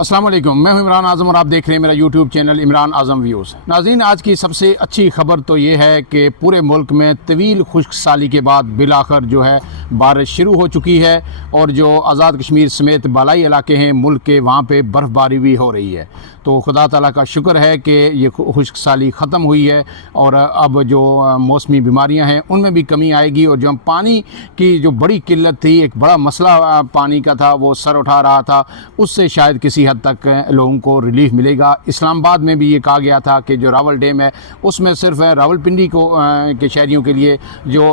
अस्सलाम वालेकुम, मैं हूं इमरान आज़म और आप देख रहे हैं मेरा यूट्यूब चैनल इमरान आज़म व्यूज़। नाज़रीन, आज की सबसे अच्छी खबर तो ये है कि पूरे मुल्क में तवील खुश्क साली के बाद बिलाखिर जो है बारिश शुरू हो चुकी है और जो आज़ाद कश्मीर समेत बालाई इलाके हैं मुल्क के, वहाँ पे बर्फ़बारी भी हो रही है। तो खुदा ताला का शुक्र है कि ये खुश्क साली ख़त्म हुई है और अब जो मौसमी बीमारियां हैं उनमें भी कमी आएगी। और जो पानी की जो बड़ी किल्लत थी, एक बड़ा मसला पानी का था, वो सर उठा रहा था, उससे शायद किसी हद तक लोगों को रिलीफ मिलेगा। इस्लामाबाद में भी ये कहा गया था कि जो रावल डैम है उसमें सिर्फ रावलपिंडी को के शहरियों के लिए जो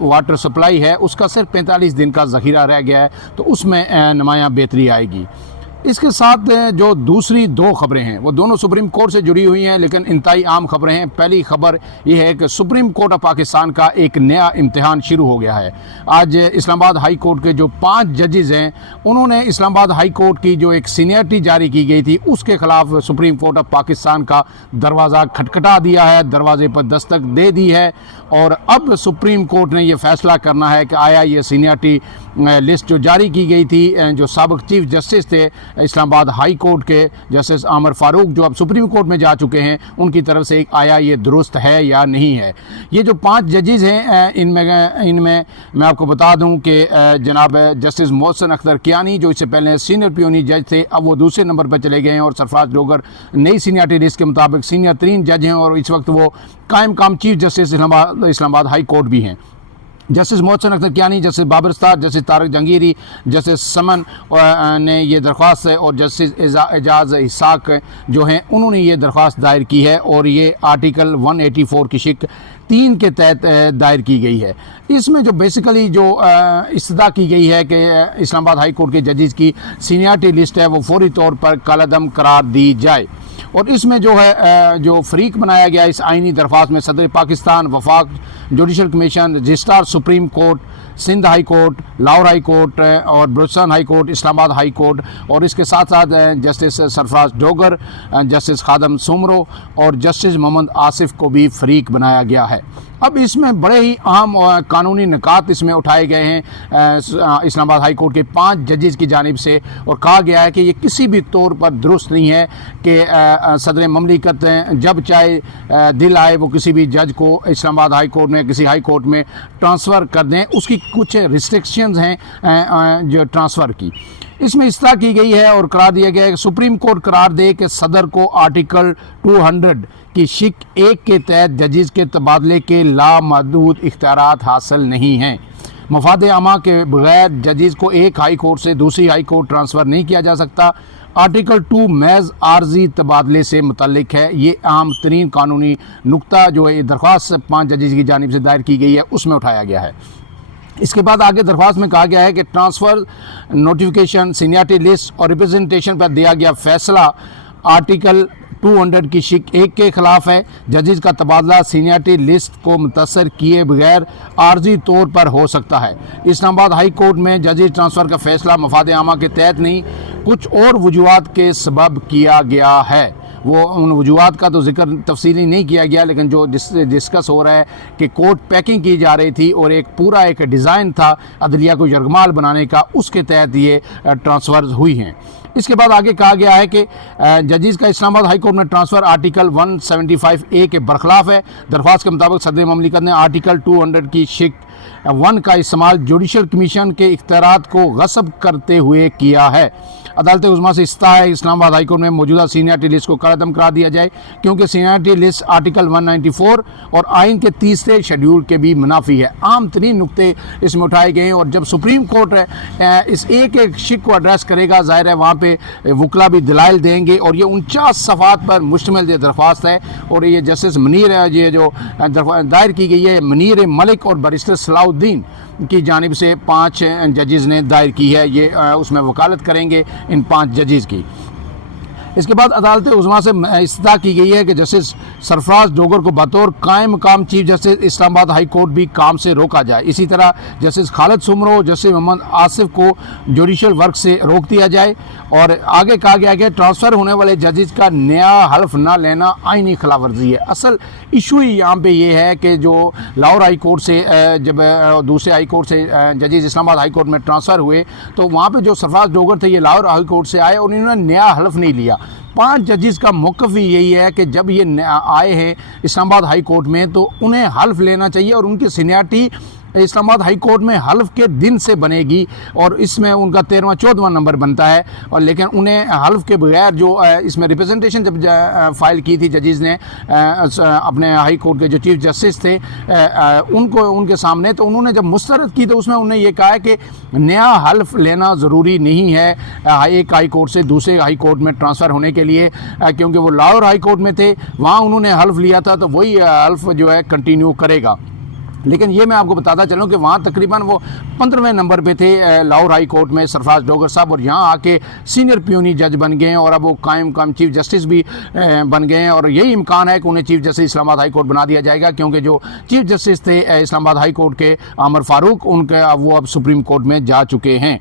वाटर सप्लाई है उसका सिर्फ 45 दिन का ज़ख़ीरा रह गया है, तो उसमें नुमायाँ बेहतरी आएगी। इसके साथ जो दूसरी दो खबरें हैं वो दोनों सुप्रीम कोर्ट से जुड़ी हुई हैं, लेकिन इंतहाई आम खबरें हैं। पहली खबर ये है कि सुप्रीम कोर्ट ऑफ पाकिस्तान का एक नया इम्तिहान शुरू हो गया है। आज इस्लामाबाद हाई कोर्ट के जो 5 जजेज़ हैं उन्होंने इस्लामाबाद हाई कोर्ट की जो एक सीनियरिटी जारी की गई थी उसके ख़िलाफ़ सुप्रीम कोर्ट ऑफ पाकिस्तान का दरवाज़ा खटखटा दिया है, दरवाजे पर दस्तक दे दी है। और अब सुप्रीम कोर्ट ने ये फ़ैसला करना है कि आया ये सीनियरिटी लिस्ट जो जारी की गई थी, जो साबिक़ चीफ जस्टिस थे इस्लामाबाद हाई कोर्ट के जस्टिस आमर फारूक, जो अब सुप्रीम कोर्ट में जा चुके हैं, उनकी तरफ से आया ये दुरुस्त है या नहीं है। ये जो 5 जजेज़ हैं इनमें मैं आपको बता दूं कि जनाब जस्टिस मोहसिन अख्तर कियानी, जो इससे पहले सीनियर पियोनी जज थे, अब वो दूसरे नंबर पर चले गए हैं और सरफराज डोगर नई सीनियरिटी लिस्ट के मुताबिक सीनियर 3 जज हैं और इस वक्त वो कायम काम chief justice Islamabad high court भी हैं। जस्टिस मोहसिन अख्तर कियानी, जस्टिस बाबर इस्तार, जस्टिस तारक जंगीरी, जस्टिस समन ने ये दरख्वास्त है और जस्टिस एजाज इसाक जो हैं उन्होंने ये दरख्वास्त दायर की है और ये आर्टिकल 184 की शिक 3 के तहत दायर की गई है। इसमें जो बेसिकली जो इस्तदा की गई है कि इस्लामाबाद हाई कोर्ट के जजेस की सीनियरिटी लिस्ट है वो फौरी तौर पर कालादम करार दी जाए। और इसमें जो है जो फरीक बनाया गया इस आइनी दरख्वास्त में सदर पाकिस्तान, वफाक judicial commission, registrar supreme court, Sindh high court, Lahore high court और Balochistan high court, Islamabad high court और इसके साथ साथ जस्टिस सरफराज डोगर, जस्टिस खादम सुमरो और जस्टिस मोहम्मद आसिफ को भी फरीक बनाया गया है। अब इसमें बड़े ही अहम कानूनी निकात इसमें उठाए गए हैं इस्लामाबाद हाई कोर्ट के 5 जजेस की जानिब से और कहा गया है कि ये किसी भी तौर पर दुरुस्त नहीं है कि सदर ममलिकत जब चाहे दिल आए वो किसी भी जज को इस्लामाबाद हाई कोर्ट में किसी हाई कोर्ट में ट्रांसफ़र कर दें। उसकी कुछ रिस्ट्रिक्शंस हैं जो ट्रांसफ़र की, इसमें इस तरह की गई है और करार दिया गया है कि सुप्रीम कोर्ट करार दे कि सदर को आर्टिकल 200 की शिक 1 के तहत जजेस के तबादले के लामहदूद इख्तियारात हासिल नहीं हैं। मफाद आमा के बगैर जजेस को एक हाई कोर्ट से दूसरी हाई कोर्ट ट्रांसफ़र नहीं किया जा सकता। आर्टिकल 2 महज आर्जी तबादले से मुतल्लिक है। ये आम तरीन कानूनी नुक्ता जो है दरख्वास्त 5 जजेस की जानिब से दायर की गई है उसमें उठाया गया है। इसके बाद आगे दरख्वास्त में कहा गया है कि ट्रांसफ़र नोटिफिकेशन, सीनियरिटी लिस्ट और रिप्रेजेंटेशन पर दिया गया फैसला आर्टिकल 200 की शिक 1 के ख़िलाफ़ है। जजेस का तबादला सीनियरिटी लिस्ट को मुतासर किए बगैर आर्जी तौर पर हो सकता है। इस्लामाबाद हाई कोर्ट में जजेस ट्रांसफ़र का फैसला मफाद आमा के तहत नहीं कुछ और वजूहात के सबब किया गया है। वो उन वजूहात का तो जिक्र तफसीली नहीं किया गया, लेकिन जो डिस्कस हो रहा है कि कोर्ट पैकिंग की जा रही थी और एक पूरा एक डिज़ाइन था अदलिया को यरगमाल बनाने का, उसके तहत ये ट्रांसफ़र हुई हैं। इसके बाद आगे कहा गया है कि जजेस का इस्लामाबाद हाई कोर्ट में ट्रांसफ़र आर्टिकल 175A के बरखिलाफ़ है। दरख्वास्त के मुताबिक सदर ममलिकत ने आर्टिकल 200 की शिक 1 का इस्तेमाल जुडिशल कमीशन के इख्तियारात को गस्ब करते हुए किया है। अदालत उज़्मा से इस्ता है इस्लामाबाद हाई कोर्ट में मौजूदा सीनियरिटी लिस्ट को कालादम करा दिया जाए, क्योंकि सीनियरिटी लिस्ट आर्टिकल 194 और आइन के 3रे शेड्यूल के भी मुनाफी है। आम तरीन नुक्ते इसमें उठाए गए हैं और जब सुप्रीम कोर्ट इस एक शिक को एड्रेस करेगा, ज़ाहिर है वहाँ पे वकला भी दलाइल देंगे और ये 49 सफ़ात पर मुश्तमिल ये दरख्वास्त है। और ये जस्टिस मुनीर ये जो दायर की गई है मुनीर मलिक और बैरिस्टर सलाउद्दीन की जानिब से 5 जजेस ने दायर की है। ये उसमें वकालत करेंगे इन 5 जजेस की। इसके बाद अदालत उज़्मा से इस्तदा की गई है कि जस्टिस सरफराज डोगर को बतौर कायम मकाम chief justice Islamabad high court भी काम से रोका जाए। इसी तरह जस्टिस खालिद सुमरो, जस्टिस मोहम्मद आसिफ को जुडिशल वर्क से रोक दिया जाए। और आगे कहा गया कि ट्रांसफ़र होने वाले जजेस का नया हल्फ ना लेना आईनी खिलाफ वर्जी है। असल इशू ही यहाँ पे ये है कि जो लाहौर हाई कोर्ट से जब दूसरे हाई कोर्ट से जजेस इस्लामाबाद हाई कोर्ट में ट्रांसफ़र हुए तो वहाँ पे जो सरफराज डोगर थे ये लाहौर हाई कोर्ट से आए और इन्होंने नया हल्फ नहीं लिया। 5 जजेस का मौक़िफ़ ही यही है कि जब ये आए हैं इस्लामाबाद हाई कोर्ट में तो उन्हें हल्फ लेना चाहिए और उनकी सीनियरिटी इस्लामाबाद हाई कोर्ट में हल्फ के दिन से बनेगी और इसमें उनका 13वां 14वां नंबर बनता है। और लेकिन उन्हें हल्फ के बगैर जो इसमें रिप्रेजेंटेशन जब फाइल की थी जजेस ने अपने हाई कोर्ट के जो चीफ जस्टिस थे उनको उनके सामने, तो उन्होंने जब मुस्तरद की तो उसमें उन्होंने ये कहा है कि नया हल्फ लेना ज़रूरी नहीं है एक हाई कोर्ट से दूसरे हाई कोर्ट में ट्रांसफ़र होने के लिए, क्योंकि वो लाहौर हाई कोर्ट में थे, वहाँ उन्होंने हल्फ लिया था तो वही हल्फ जो है कंटिन्यू करेगा। लेकिन ये मैं आपको बताता चलूँ कि वहाँ तकरीबन वो 15वें नंबर पे थे लाहौर हाई कोर्ट में सरफराज डोगर साहब, और यहाँ आके सीनियर प्यूनी जज बन गए हैं और अब वो कायम चीफ जस्टिस भी बन गए हैं। और यही इम्कान है कि उन्हें chief justice Islamabad high court बना दिया जाएगा, क्योंकि जो चीफ जस्टिस थे इस्लामाबाद हाई कोर्ट के आमर फारूक उनके वो अब सुप्रीम कोर्ट में जा चुके हैं।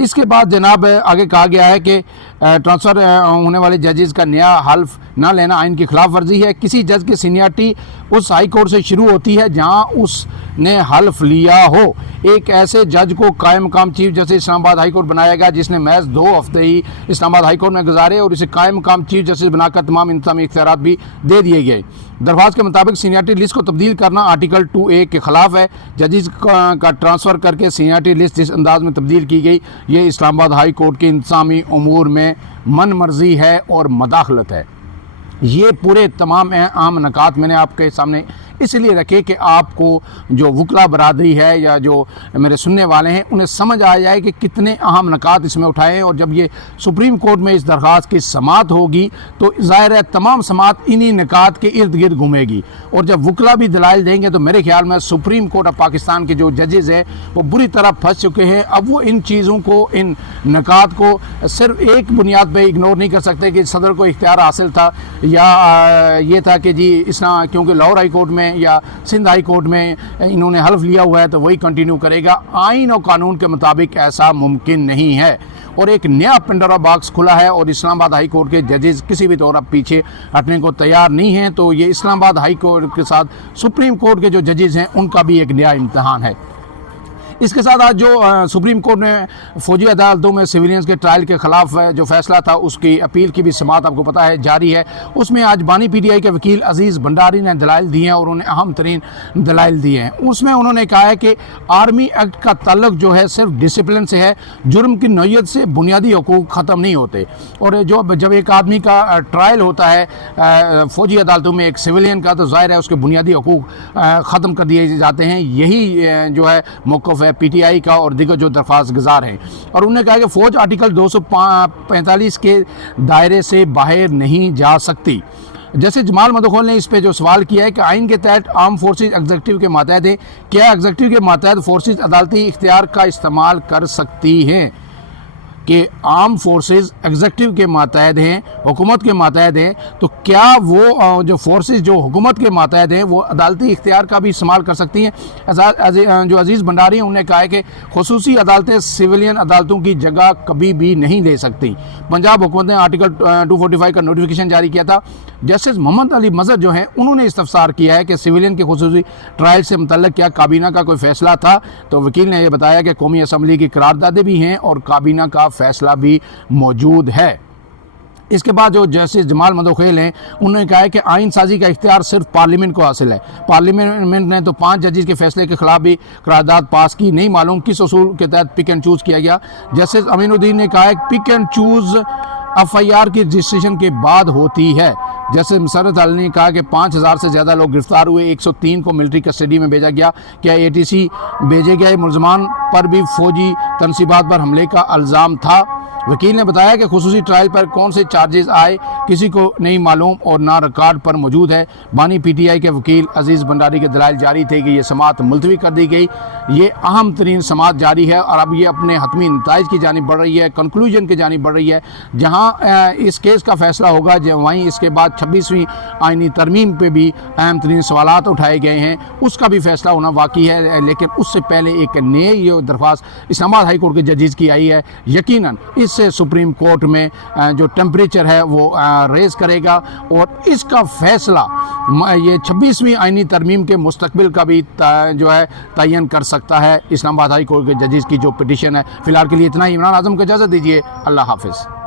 इसके बाद जनाब आगे कहा गया है कि ट्रांसफ़र होने वाले जजेस का नया हल्फ ना लेना आइन की खिलाफ वर्जी है। किसी जज की सीनियरिटी उस हाई कोर्ट से शुरू होती है जहां उसने हल्फ लिया हो। एक ऐसे जज को कायम मकाम chief justice Islamabad high court बनाया गया जिसने महज 2 हफ्ते ही इस्लामाबाद हाई कोर्ट में गुजारे और इसे कायम मकाम चीफ जस्टिस बनाकर तमाम इंतजामी इख्तियार भी दे दिए गए। दरख्वास्त के मुताबिक सीनियरिटी लिस्ट को तब्दील करना आर्टिकल 2A के खिलाफ है। जजेस का ट्रांसफ़र करके सीनियरिटी लिस्ट जिस अंदाज में तब्दील की गई ये इस्लामाबाद हाई कोर्ट के इंतजामी उमूर में मन मर्जी है और मदाखलत है। ये पूरे तमाम अहम नकात मैंने आपके सामने इसलिए रखे कि आपको जो वकला बरादरी है या जो मेरे सुनने वाले हैं उन्हें समझ आ जाए कि कितने अहम नकात इसमें उठाए हैं। और जब ये सुप्रीम कोर्ट में इस दरख्वास्त की समाअत होगी तो ज़ाहिर है तमाम समाअत इन्हीं नकात के इर्द गिर्द घूमेगी, और जब वकला भी दलाइल देंगे तो मेरे ख्याल में सुप्रीम कोर्ट ऑफ पाकिस्तान के जो जजेज़ हैं वो बुरी तरह फंस चुके हैं। अब वो इन चीज़ों को, इन नकात को सिर्फ एक बुनियाद पर इग्नोर नहीं कर सकते कि सदर को इख्तियार हासिल था या ये था कि जी इसना क्योंकि लाहौर हाई कोर्ट में या सिंध हाई कोर्ट में इन्होंने हल्फ लिया हुआ है तो वही कंटिन्यू करेगा। आइन और कानून के मुताबिक ऐसा मुमकिन नहीं है और एक नया पेंडोरा बॉक्स खुला है और इस्लामाबाद हाई कोर्ट के जजेस किसी भी तौर पर पीछे हटने को तैयार नहीं हैं। तो ये इस्लामाबाद हाई कोर्ट के साथ सुप्रीम कोर्ट के जो जजेस हैं उनका भी एक नया इम्तहान है। इसके साथ आज जो सुप्रीम कोर्ट ने फौजी अदालतों में सिविलियंस के ट्रायल के ख़िलाफ़ जो फैसला था उसकी अपील की भी समाअत आपको पता है जारी है। उसमें आज बानी PTI के वकील अजीज़ भंडारी ने दलाइल दिए हैं और उन्हें अहम तरीन दलाइल दिए हैं। उसमें उन्होंने कहा है कि आर्मी एक्ट का ताल्लुक जो है सिर्फ डिसिप्लिन से है, जुर्म की नौयत से बुनियादी हकूक़ ख़त्म नहीं होते। और जब एक आदमी का ट्रायल होता है फौजी अदालतों में एक सिविलियन का तो ज़ाहिर है उसके बुनियादी हकूक़ ख़त्म कर दिए जाते हैं। यही जो है मौक़िफ़ PTI का और दीगर जो दरख्वास्त गुजार हैं। और उन्होंने कहा कि फ़ौज आर्टिकल 245 के दायरे से बाहर नहीं जा सकती। जैसे जमाल मदखोल ने इस पे जो सवाल किया है कि आइन के तहत आर्म फोर्सेज एग्जीक्यूटिव के मातहत है, क्या एग्जीक्यूटिव के मातहत फोर्सेज अदालती इख्तियार का इस्तेमाल कर सकती हैं? कि आर्म फोर्सेस एग्जीक्यूटिव के मातहत हैं, हुकूमत के मातहत हैं, तो क्या वो जो फोर्सेस जो हुकूमत के मातहत हैं वो अदालती इख्तियार का भी इस्तेमाल कर सकती हैं? जो अजीज़ भंडारी हैं उन्होंने कहा है कि खुसूसी अदालतें सिविलियन अदालतों की जगह कभी भी नहीं ले सकती। पंजाब हुकूमत ने आर्टिकल 245 का नोटिफिकेशन जारी किया था। जस्टिस मोहम्मद अली मजहर जो हैं उन्होंने इस्तफसार किया है कि सिविलियन के खुसूसी ट्रायल से मुतल्लिक क्या काबीना का कोई फैसला था, तो वकील ने यह बताया कि कौमी असम्बली की करारदादें भी हैं और काबीना का फैसला भी मौजूद है। इसके बाद जो जस्टिस जमाल मदखोल हैं उन्होंने कहा है कि आइन साजी का इख्तियार सिर्फ पार्लियामेंट को हासिल है। पार्लियामेंट ने तो 5 जजेस के फैसले के खिलाफ भी करारदाद पास की, नहीं मालूम किस उसूल के तहत पिक एंड चूज़ किया गया। जस्टिस अमीनुद्दीन ने कहा है पिक एंड चूज़ FIR की रजिस्ट्रेशन के बाद होती है। जस्टिस मुसर्रत अली ने कहा कि 5000 से ज़्यादा लोग गिरफ्तार हुए, 103 को मिलिट्री कस्टडी में भेजा गया। क्या ATC भेजे गए मुलजमान पर भी फौजी तनसीबात पर हमले का इल्ज़ाम था? वकील ने बताया कि खुसूसी ट्रायल पर कौन से चार्जेस आए किसी को नहीं मालूम और ना रिकॉर्ड पर मौजूद है। बानी PTI के वकील अजीज़ भंडारी के दलाइल जारी थे कि ये समाअत मुलतवी कर दी गई। ये अहम तरीन समाअत जारी है और अब ये अपने हतमी नताइज की जानिब बढ़ रही है, कंक्लूजन की जानिब बढ़ रही है। जहाँ इस केस का फैसला होगा वहीं इसके बाद 26वीं आइनी तरमीम पे भी अहम तरीन सवालात उठाए गए हैं, उसका भी फैसला होना बाकी है। लेकिन उससे पहले एक नई ये दरख्वास्त इस्लामाबाद हाई कोर्ट के जजेस की आई है। यकीनन इससे सुप्रीम कोर्ट में जो टेम्परेचर है वो रेज़ करेगा और इसका फैसला ये 26वीं आइनी तरमीम के मुस्तकबिल का भी जो है तयन कर सकता है इस्लामाबाद हाई कोर्ट के जजेस की जो पिटिशन है। फ़िलहाल के लिए इतना ही। इमरान आज़म को इजाज़त दीजिए। अल्लाह हाफ़िज़।